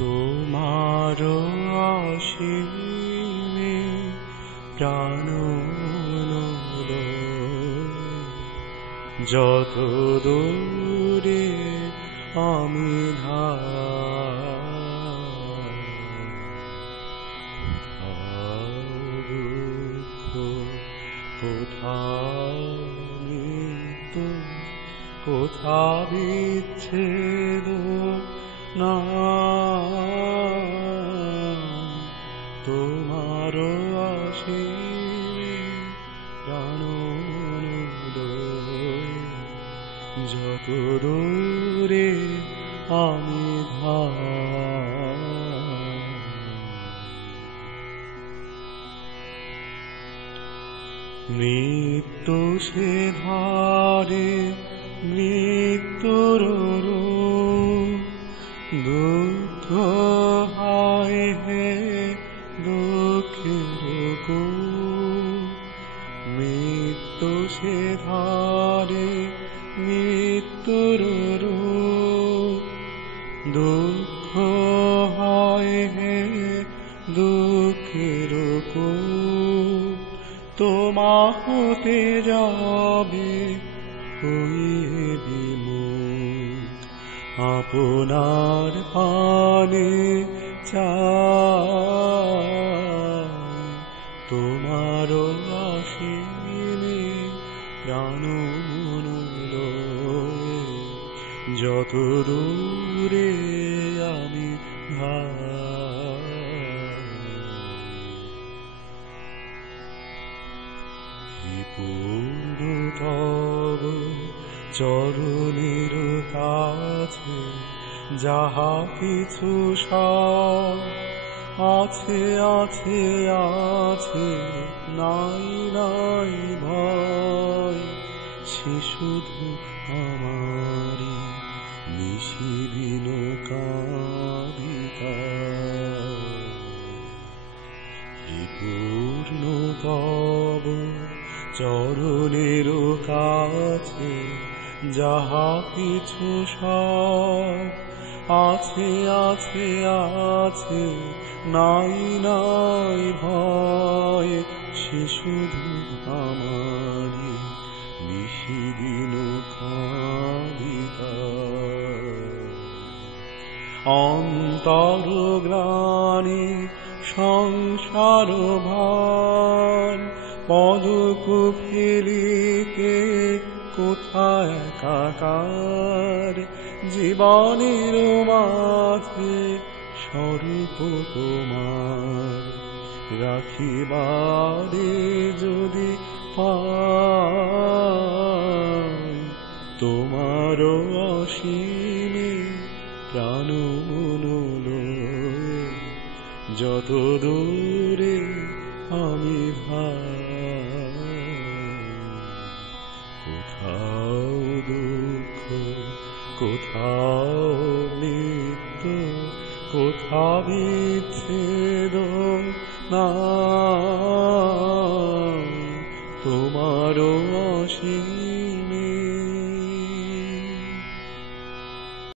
তোমার অসীমে প্রাণ যত দূরে আমি দুঃখ কোথাও মৃত্যু কোথা বিচ্ছেদ না তোমার অসীমে প্রাণ যত দূরে আমি মৃত্যু সে ধারে মৃত্যুর দুঃখ হায় হে দুঃখের মৃত্যু সে ধারে মৃত্যুর দুঃখ হয় হে দুঃখের তোমা হতে যাবে হইয়ে বিমুখ আপনার পানে চাই তোমার অসীমে প্রাণ যত দূরে আমি পূর্ণ তব চরণের কাছে যাহা কিছু সব আছে আছে আছে নাই নাই ভয় সে শুধু আমারি নিশিদিন কাবিতা পূর্ণ তব চরণের কাছে যাহা কিছু সব আছে আছে আছে নাই নাই ভয় সে শুধু আমারি নিশিদিন কাবিতা অন্তর গ্লানি সংসার ভার পদক ফেলিতে কোথায় একাকার জীবনের মাঝে স্বরূপ তোমার রাখিবারে যদি পাই তোমার অসীমে প্রাণ যত দূরে আমি কোথাও দুঃখ কোথাও মৃত্যু 「こたびつどな」 কোথা বিচ্ছেদ না তোমার অসীমে প্রাণ যত দূরে আমি কোথা বিচ্ছেদ না